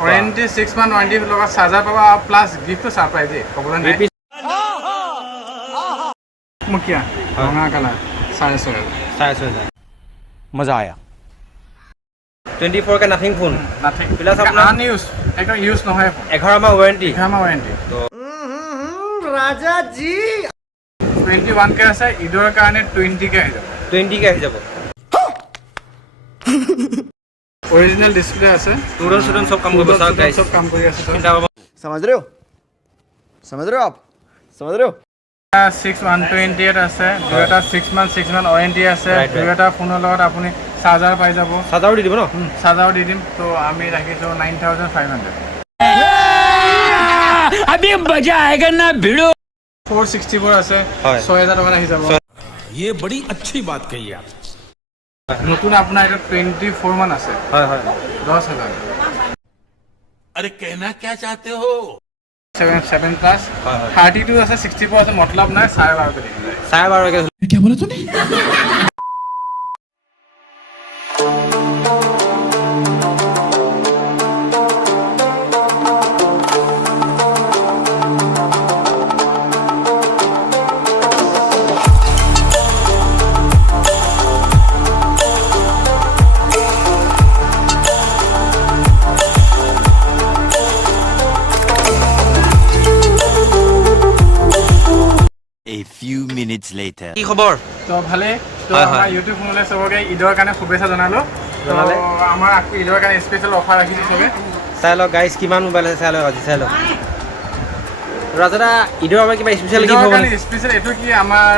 Warranty 6 month warranty লগত charger পাবা plus গিফটটো surprise দে কবলে নাই মুকিয়া ৰঙা কালাৰ 6.5 मजा आया 24 का नथिंग फोन নাথিং প্লাস আপনার আনইউজ একদম ইউজ নহয় 11 মাহ ওয়ারেন্টি 11 মাহ ওয়ারেন্টি তো राजा जी 21 কে আছে ইডৰ কাৰণে 20 কে আহি যাব 20 का हिसाब ओरिजिनल डिस्प्ले আছে स्टूडेंट सब काम कर बसा गाइस सब काम কৰি আছে समझ रहे हो आप समझ रहे हो 6128 আছে দুটা 6 মান্থ ওয়ারেন্টি আছে দুটা ফোনৰ লগত আপুনি চাৰ্জাৰ পাই যাব সাজাও দি দিব ন চাৰ্জাৰ দি দিম তো আমি ৰাখিছো 9500 अभी मजा आएगा ना भिड़ो 464 আছে 6000 টকা আহি যাব ये बड़ी अच्छी बात कही आप নতুন আপোনাৰ এটা 24 মান আছে হয় হয় 10000 अरे कहना क्या चाहते हो 7 প্লাস 32 আছে 64 আছে মতলব নাই 12.5 কে দিম 12.5 के क्या बोला तूने A few minutes later. কি খবৰ তো ভালে তো হয়, আমাৰ হয়। ইউটিউব ফুলে সবকে ঈদৰ কাৰণে শুভেচ্ছা জনালো তো জনালে। আমাৰ আকৌ ঈদৰ কাৰণে স্পেশাল অফাৰ ৰাখিছো সবে চাই লওক গাইস কিমান মোবাইল আছে চাই লওক আজি চাই লওক ৰাজাদা ঈদৰ বাবে কিবা স্পেশাল কি ঈদৰ হ'ব কাৰণে স্পেশাল এটো কি আমাৰ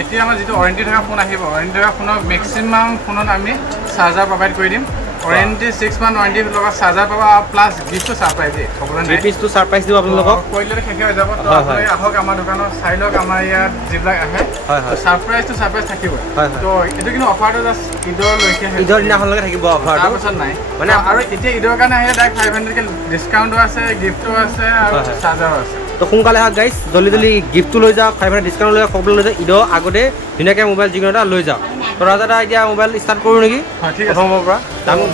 এতিয়া আমাৰ যেটো ওয়াৰেন্টি থকা ফোন আহিব ওয়াৰেন্টি থকা ফোনৰ ম্যাক্সিমাম ফোনত আমি চাৰ্জাৰ প্ৰভাইড কৰি দিম ওয়াৰেন্টি 6 মান্থ ওয়াৰেন্টি লগত চাৰ্জাৰ পাবা প্লাস গিফটটো সারপ্রাইজ দে কবলে নাই পিছটো সারপ্রাইজ দিব আপোনালোকক কইলে শেষ হৈ যাব তো হয়, আপুনি হয়। আহক আমাৰ দোকানত চাই লওক আমাৰ ইয়াত যিবিলাক আহে হয়, হয়। সাৰপ্ৰাইজ থাকিব হয়, হয়। তো এটো কিন্তু অফাৰটো জাষ্ট ঈদৰ লৈকে ঈদৰ দিনাখনলৈকে থাকিব অফাৰটো তাৰপাছত নাই মানে আৰু এতিয়া ঈদৰ কাৰণে আহিলে ডাইৰেক্ট 500 কে ডিসকাউন্টও আছে গিফটও আছে আৰু হয়, হয়। চাৰ্জাৰো আছে তো সোনকালে আহক গাইস জলদি গিফটটো লৈ যাওক 500 ডিসকাউন্ট লৈ সকলো লৈ যাওক ঈদৰ আগতে ধুনীয়াকৈ মোবাইল যিকোনো এটা লৈ যাওক তো ৰাজাদা এতিয়া মোবাইল ষ্টাৰ্ট কৰোঁ নেকি হয় ঠিক আছে প্ৰথমৰ পৰা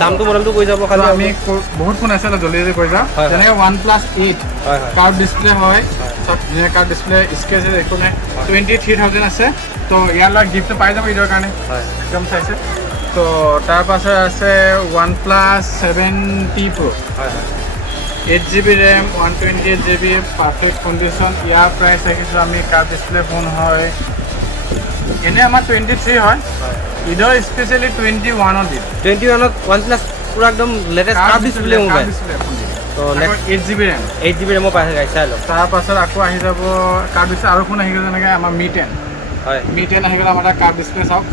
দামটো মডেলটো কৈ যাব তো খালি আমি বহুত ফোন আছে জলদি কৈ যাওঁ হয়, হয়। যেনেকৈ OnePlus 8 হয় হয় কাৰ্ভ ডিসপ্লে হয় সব ধুনীয়া কাৰ্ভ ডিসপ্লে স্কেচ একো নাই 23000 আছে তো ইয়াৰ লগত গিফট পাই যাব ঈদৰ কাৰণে হয় একদম চাইছে তো তাৰ পাছত আছে OnePlus 7T Pro হয় হয় 8GB RAM 128GB perfect condition ইয়াৰ প্ৰাইস ৰাখিছো আমি কাৰ্ভ ডিসপ্লে ফোন হয় এনে আমাৰ 23 হয় ঈদৰ স্পেশালি 21 দিম 21ত OnePlus পুৰা একদম লেটেষ্ট কাৰ্ভ ডিসপ্লে মোবাইল তো নেক্সট 8GB RAM 8GB ৰেমৰ পাইছে গাইছ চাই লওক তাৰ পাছত আকৌ আহি যাব কাৰ্ভ ডিসপ্লে আৰু ফোন আহি গ'ল যেনেকৈ আমাৰ Mi 10 হয় Mi 10 আহি গ'ল আমাৰ কাৰ্ভ ডিসপ্লে চাওক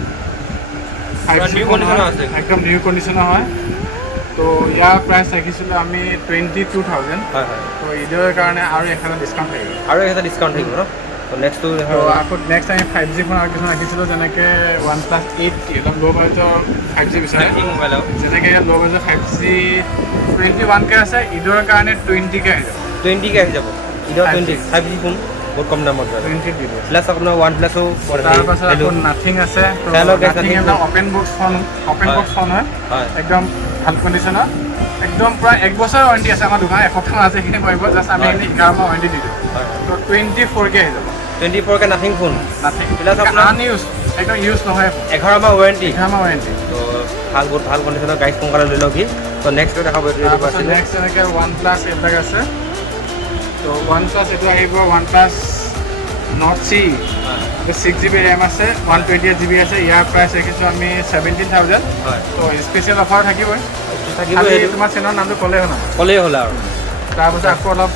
new condition আছে। একদম নিউ কন্ডিশনৰ হয় তো ইয়াৰ প্ৰাইস ৰাখিছিলো আমি 22000 হয় হয় তো ঈদৰ কাৰণে আৰু 1000 ডিসকাউন্ট থাকিব আৰু এটা ডিসকাউন্ট থাকিব ন তো নেক্সটটো তো আকৌ নেক্সট আমি 5G ফোন আৰু কিছুমান ৰাখিছিলো যেনেকৈ OnePlus 8 একদম ল' বাজেটৰ 5G বিচাৰে মোবাইল যেনেকৈ ল' বাজেটৰ 5G 21 কে আছে ঈদৰ কাৰণে 20 কে আহি যাব 20 কে আহি যাব ঈদৰ 20 5G ফোন বহুত কম দামত পায় 20 দি দিব প্লাছ আপোনাৰ OnePlus-ও তাৰ পাছত আকৌ নাথিং আছে তো চাই লওক guys, নাথিং nothing একদম অপেন বক্স ফোন হয় হয় একদম ভাল কণ্ডিশ্যনৰ একদম প্ৰায় 1 বছৰ ওৱাৰেণ্টি আছে আমাৰ দোকানত এসপ্তাহ আছে সেইখিনি পাৰিব জাষ্ট আমি এনে 11 মাহ ওৱাৰেণ্টি দি দিওঁ হয় তো 24 কে আহি যাব 24 কে নাথিং ফোন নাথিং প্লাছ আপোনাৰ আনইউজ একদম ইউজ নহয় 11 মাহ ওৱাৰেণ্টি 11 মাহ ওৱাৰেণ্টি তো বহুত ভাল কণ্ডিশ্যনৰ গাইজ সোনকালে লৈ লওক তো নেক্সট দেখাব তাৰপাছত নেক্সট এনেকৈ OnePlus এইবিলাক আছে তো OnePlus এইটো আহিব OnePlus Nord C 6GB RAM আছে 128GB আছে ইয়াৰ প্ৰাইচ ৰাখিছোঁ আমি 17000 হয় তো স্পেচিয়েল অফাৰ থাকিবই থাকিব খালি এইটো তোমাৰ চেনেলৰ নামটো ক'লেই হ'ল আমাৰ ক'লেই হ'ল আৰু তাৰপাছত আকৌ অলপ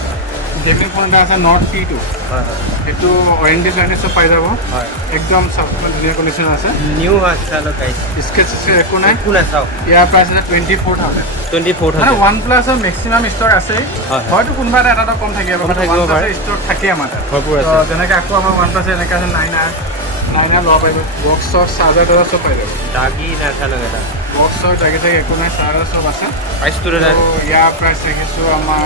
গেমিং ফোন এটা আছে Nord P2 হয় হয় সেইটো ওৱাৰেণ্টি চব পাই যাব হয় একদম চব ধুনীয়া কণ্ডিশ্যন আছে নিউ হয় চাই লওক গাইজ স্কেচ একো নাই একো নাই চাওক ইয়াৰ প্ৰাইচ আছে 24000 24,000 মানে OnePlus-ৰ মেক্সিমাম ষ্টক আছে হয়। হয়তো কোনোবা এটা কম থাকিব কম থাকিব পাৰে। ষ্টক থাকে আমাৰ তাত ভৰপূৰ আছে। তো যেনেকৈ আকৌ আমাৰ OnePlus এনেকৈ আছে 9R ল'ব পাৰিব বক্স চক চাৰ্জাৰ টাৰ্জাৰ চব পাই যাব দাগি নাই চাই লওক এটা বক্স চক লাগি থাকে একো নাই চাৰ্জাৰ চব আছে প্ৰাইচটো তো ইয়াৰ প্ৰাইচ ৰাখিছোঁ আমাৰ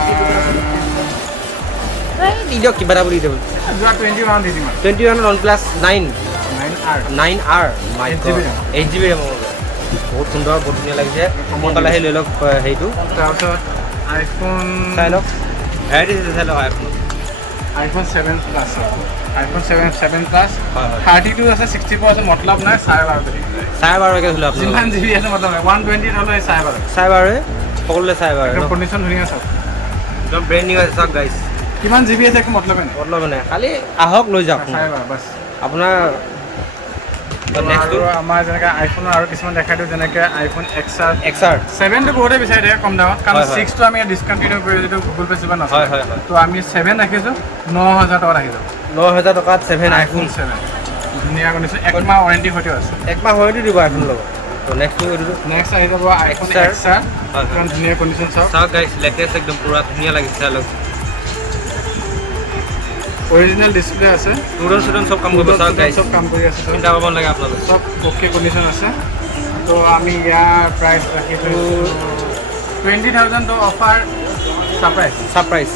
দি দিয়ক কিবা এটা বুলি দিয়ক যোৱা 21 দি দিম আৰু 21 OnePlus 9 9R 9R মাই 8GB RAM। 8GB RAM বহুত সুন্দৰ বহুত ধুনীয়া লাগিছে সোনকালে আহি লৈ লওক হেৰিটো তাৰপিছত আইফোন চাই লওক ভেৰাইটি চাই লওক আইফোন 7 প্লাছ আইফোন 7 প্লাছ হয়, হয়। 32 আছে 64 আছে মতলব নাই 12.5 চাই বাৰকৈ ধৰিলে আপুনি যিমান জিবি আছে মতলব নাই 120 হ'লে 12 চাই বাৰে সকলোৱে চাই বাৰে একদম কণ্ডিশ্যন ধুনীয়া চাওক একদম ব্ৰেণ্ড নিউ আছে চাওক গাইছ কিমান জিবি আছে একো মতলবে নাই মতলব নাই খালি আহক লৈ যাওক 12 বাছ আপোনাৰ আৰু আমাৰ যেনেকৈ আইফোনৰ আৰু কিছুমান দেখাই দিওঁ যেনেকৈ আইফোন XR 7টো বহুতে বিচাৰি দিয়ে কম দামত কাৰণ হয়, হয়। 6টো আমি ডিছকণ্টিনিউ কৰি যিটো গুগল পে' চুপে নচলে হয়, হয়, হয়। তো আমি 7 ৰাখিছোঁ 9,000 টকাত আহি যাব 9,000 টকাত 7 আইফোন 7 ধুনীয়া কণ্ডিশ্যন 1 মাহ ৱাৰেণ্টি সৈতেও আছে একমাহ হয়তো দিব আইফোন লগত তো নেক্সটটো এইটো নেক্সট আহি যাব আইফোন XR XR হয়, ইমান ধুনীয়া কণ্ডিশ্যন চাওক চাওক গাইছ লেটেষ্ট একদম পুৰা ধুনীয়া লাগিছে চাই লওক অৰিজিনেল ডিছপ্লে আছে ষ্টুডেণ্ট চব কাম কৰিব চাওক গাইছ চব কাম কৰি আছে চব চিন্তা কৰিব নালাগে আপোনালোক চব অ'কে কণ্ডিশ্যন আছে তো আমি ইয়াৰ প্ৰাইচ ৰাখিছোঁ 20,000 তো অফাৰ ছাৰপ্ৰাইজ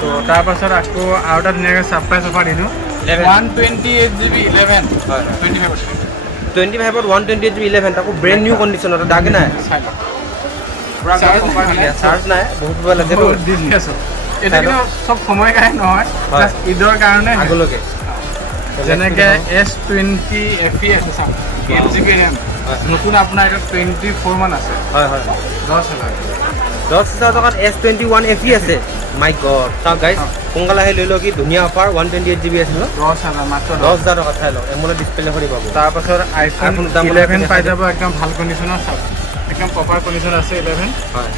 তো তাৰপাছত আকৌ আৰু এটা ধুনীয়াকৈ ছাৰপ্ৰাইজ অফাৰ দিলোঁ 128 GB 11 হয় 25 25ত 128 GB 11 তাকো ব্ৰেণ্ড নিউ কণ্ডিশ্যনত দাগ নাই চাই লওক পুৰা চাৰ্জ নাই বহুত মোবাইল আছে বহুত দি আছোঁ এটা কিন্তু চব সময় কাৰণে নহয় হয়। জাষ্ট ঈদৰ কাৰণে আগলৈকে যেনেকৈ S20 FE আছে চাওক 8 GB ৰেম হয়। নতুন আপোনাৰ এতিয়া 24 মান আছে হয় হয় 10,000 টকাত S21 FE আছে মাই গড চাওক গাইছ সোনকালে আহি লৈ লওক কি ধুনীয়া অফাৰ 128 GB আছে ন 10,000 মাত্ৰ 10,000 টকা চাই লওক এমোলেড ডিছপ্লে কৰি পাব তাৰপাছত আইফোন iPhone দাম 11 পাই যাব একদম ভাল কণ্ডিশ্যনত চাওক একদম প্ৰপাৰ কণ্ডিশ্যন আছে 11 হয়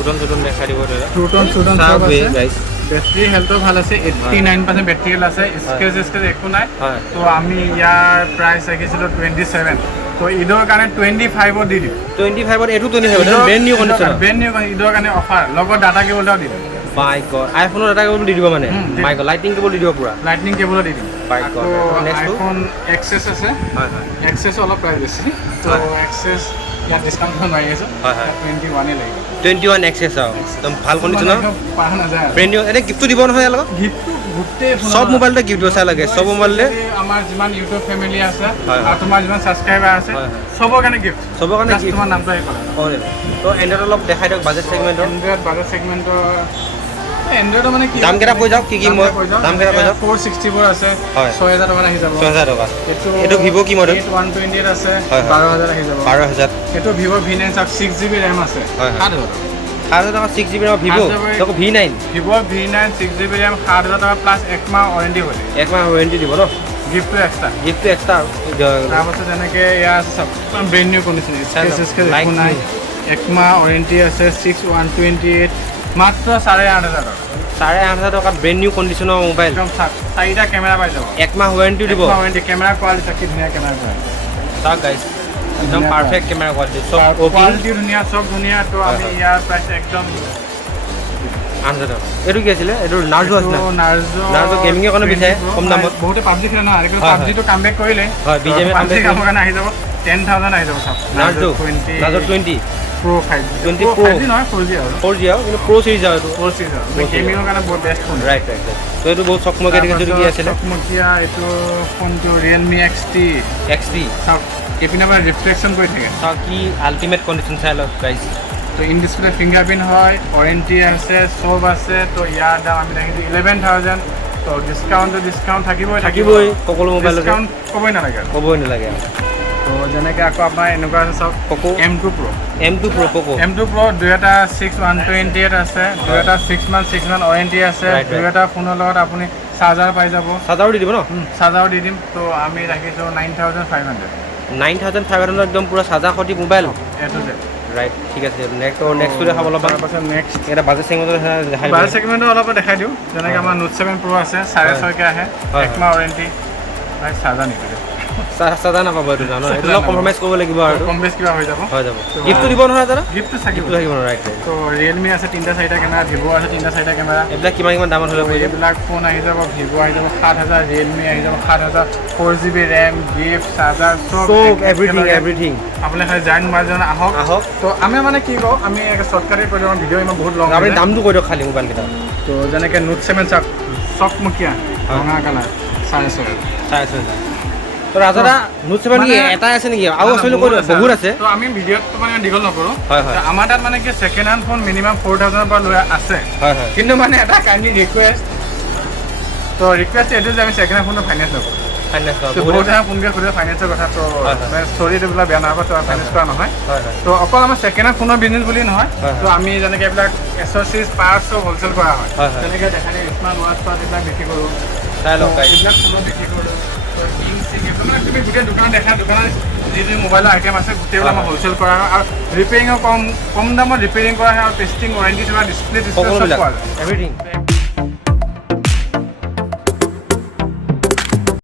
ষ্টুডেণ্ট দেখাই দিব দাদা টুটন চব চাওক আছে গাইছ বেটাৰী হেল্থো ভাল আছে 89% বেটাৰী হেল্থ আছে স্ক্ৰেচ একো নাই হয় তো আমি ইয়াৰ প্ৰাইচ ৰাখিছিলোঁ 27 তো ঈদৰ কাৰণে 25ত দি দিম 25ত এইটো 25 brand new condition brand new ঈদৰ কাৰণে অফাৰ লগত ডাটা কেবলটাও দি দিম মাই গড আইফোনৰ এটা কেবল দি দিব মানে মাই গড লাইটিং কেবল দি দিব পুৰা লাইটনিং কেবলো দি দিম My God. আকৌ Next to? আইফোন এক্সেছ আছে হয় হয় এক্সেছ অলপ প্ৰাইচ বেছি তো এক্সেছ ইয়াত ডিছকাউণ্ট মাৰি আছোঁ হয়, হয়। 21 লাগিব 21 XS আৰু একদম ভাল কণ্ডিশ্যনৰ পাৰা নাযায় ব্ৰেণ্ড নিউ এনে গিফ্টটো দিব নহয় ইয়াৰ লগত গিফ্টটো গোটেই চব মোবাইলতে গিফ্ট চাই লাগে চব মোবাইলতে আমাৰ যিমান ইউটিউব ফেমিলি আছে হয়, আৰু তোমাৰ যিমান ছাবস্ক্ৰাইবাৰ আছে হয়, হয়। চবৰ কাৰণে গিফ্ট চবৰ কাৰণে Just gift। তোমাৰ নামটো আহি পালে হয় তো এণ্ড্ৰইড অলপ দেখাই দিয়ক বাজেট ছেগমেণ্টৰ এণ্ড্ৰইড বাজেট ছেগমেণ্টৰ এণ্ড্ৰইডৰ মানে কি দামকেইটা কৈ যাওক কি কি মই দামকেইটা কৈ যাওক 464 আছে হয়। 6,000 টকাত আহি যাব 6,000 টকা এইটো এইটো ভিভ' কি মডেল 128 আছে হয়, হয়। 12,000 আহি যাব 12,000 এইটো ভিভ' V9 চাওক 6 GB ৰেম আছে হয়, হয়। 7,000 7,000 টকা 6 GB ৰেমৰ ভিভ' আকৌ V9 Vivo' V9 6 GB RAM 7,000 টকা প্লাছ 1 মাহ ৱাৰেণ্টি হৈ যায় একমাহ ৱাৰেণ্টি দিব ন গিফ্টটো এক্সট্ৰা গিফ্টটো এক্সট্ৰা তাৰপাছত যেনেকৈ ইয়াৰ আছে চাওক ব্ৰেণ্ড নিউ কণ্ডিশ্যন স্কেচ একো নাই 1 মাহ ৱাৰেণ্টি আছে 128 মাত্ৰ 8,500 টকা 8,500 টকাত ব্ৰেণ্ড নিউ কণ্ডিশ্যনৰ মোবাইল একদম চাওক 4টা কেমেৰা পাই যাব একমাহ ৱাৰেণ্টি দিব ৱাৰেণ্টি কেমেৰা কোৱালিটি চাওক কি ধুনীয়া কেমেৰা কোৱালিটি চাওক গাইছ একদম ধুনীয়া পাৰফেক্ট কেমেৰা কোৱালিটি চব অ'পি কোৱালিটি ধুনীয়া চব ধুনীয়া তো আমি ইয়াৰ প্ৰাইচ একদম 8,000 টকা এইটো কি আছিলে এইটো নাৰ্জো আছিলে নাৰ্জো গেমিঙৰ কাৰণে বিচাৰে কম দামত বহুতে পাবজি খেলে ন আজিকালি হয়, পাবজিটো কামবেক কৰিলে হয়, BGM পাবজি comeback কামৰ কাৰণে আহি যাব 10,000 আহি যাব চাওক Narzo 20 Narzo 20 Pro 5G 20 Pro Pro 5G নহয় 4G আৰু 4G আৰু কিন্তু প্ৰ' চিৰিজ আৰু এইটো 4G গেমিঙৰ কাৰণে বহুত বেষ্ট ফোন ৰাইট ৰাইট তো এইটো বহুত চকমকীয়া দেখিছোঁ কি আছিলে চকমকীয়া এইটো ফোনটো Realme XT XT চাওক এইপিনে পৰা ৰিফ্লেকশ্যন কৰি থাকে চাওক কি আল্টিমেট কণ্ডিশ্যন চাই লওক গাইছ তো ইন ডিছপ্লে ফিংগাৰপ্ৰিণ্ট হয় ৱাৰেণ্টি আছে চব আছে তো ইয়াৰ দাম আমি ৰাখিছোঁ 11,000 তো ডিছকাউণ্ট থাকিবই সকলো মোবাইলত ডিছকাউণ্ট ক'বই নালাগে আৰু ক'বই নালাগে তো যেনেকৈ আকৌ আপোনাৰ এনেকুৱা আছে চাওক Poco M2 Pro M2 Pro Poco M2 Pro দুই এটা 128 আছে দুই এটা 6 মান ৱাৰেণ্টি আছে Right, দুই এটা ফোনৰ লগত আপুনি চাৰ্জাৰ পাই যাব চাৰ্জাৰো দি দিব ন চাৰ্জাৰো দি দিম তো আমি ৰাখিছোঁ 9,500 9,500 একদম পুৰা চাৰ্জাৰ সৈতে মোবাইল এইটো যে ৰাইট ঠিক আছে নেক্সটটো দেখাব অলপ তাৰপাছত নেক্সট এটা বাজেট ছেগমেণ্টত দেখাই বাজেট ছেগমেণ্টৰ অলপ দেখাই দিওঁ যেনেকৈ আমাৰ Note 7 Pro আছে 6,500 আহে হয়, 1 মাহ ৱাৰেণ্টি চাৰ্জাৰ নিদিয়ে চাৰ্জাৰ নাপাব এইটো জানো এইটো অলপ কম্প্ৰমাইজ কৰিব লাগিব আৰু কম বেছ কিবা হৈ যাব হৈ যাব গিফ্টটো দিব নহয় দাদা গিফ্টটো থাকিব গিফ্টটো থাকিব ৰাইট ৰাইট তো Realme আছে 3টা 4টা কেমেৰা Vivo আছে 3টা 4টা কেমেৰা এইবিলাক কিমান দামত হ'লে পৰিব এইবিলাক ফোন আহি যাব Vivo আহি যাব 7,000 Realme আহি যাব 7,000 4 GB ৰেম গিফ্ট চাৰ্জাৰ চব এভৰিথিং আপুনি খালি জাইন মোবাইলজন আহক তো আমি মানে কি কওঁ আমি শ্বৰ্টকাটে কৰি দিওঁ ভিডিঅ' ইমান বহুত লং আপুনি দামটো কৈ দিয়ক খালি মোবাইলকেইটা তো যেনেকৈ Note 7 চাওক চকমকীয়া ৰঙা কালাৰ 6,500 6,500 তো ৰাজা দা নোট 7 কি এটাই আছে নেকি আৰু আছে বুলি বহুত আছে তো আমি ভিডিঅ'টো মানে দীঘল নকৰোঁ হয় হয় আমাৰ তাত মানে কি ছেকেণ্ড হেণ্ড ফোন মিনিমাম 4000 পৰা লৈ আছে হয় হয় কিন্তু মানে এটা কাইণ্ডলি ৰিকুৱেষ্ট তো ৰিকুৱেষ্ট এইটো যে আমি ছেকেণ্ড হেণ্ড ফোনটো ফাইনেন্স নকৰোঁ ফাইনেন্স তো বহুত জনে ফোনকে সোধে ফাইনেন্সৰ কথা তো চৰি এইটো বোলা বেয়া নাপাব তো ফাইনেন্স কৰা নহয় তো অকল আমাৰ ছেকেণ্ড হেণ্ড ফোনৰ বিজনেছ বুলি নহয় তো আমি যেনেকৈ এইবিলাক এচেছৰিজ পাৰ্টছো হ'লচেল কৰা হয় তেনেকৈ দেখা দিয়ে স্মাৰ্ট ৱাচ পাৰ্ট এইবিলাক বিক্ৰী কৰোঁ চাই লওক এইবিলাক ফোনো বিক্ৰী কৰোঁ মানে তুমি গোটেই দোকানত দেখা দোকানত যি যি মোবাইলৰ আইটেম আছে গোটেইবিলাক আমাৰ হ'লচেল কৰা হয় আৰু ৰিপেয়াৰিঙো কম দামত ৰিপেয়াৰিং কৰা হয় আৰু টেষ্টিং ৱাৰেণ্টি থকা ডিছপ্লে সকলোবিলাক পোৱা যায় এভৰিথিং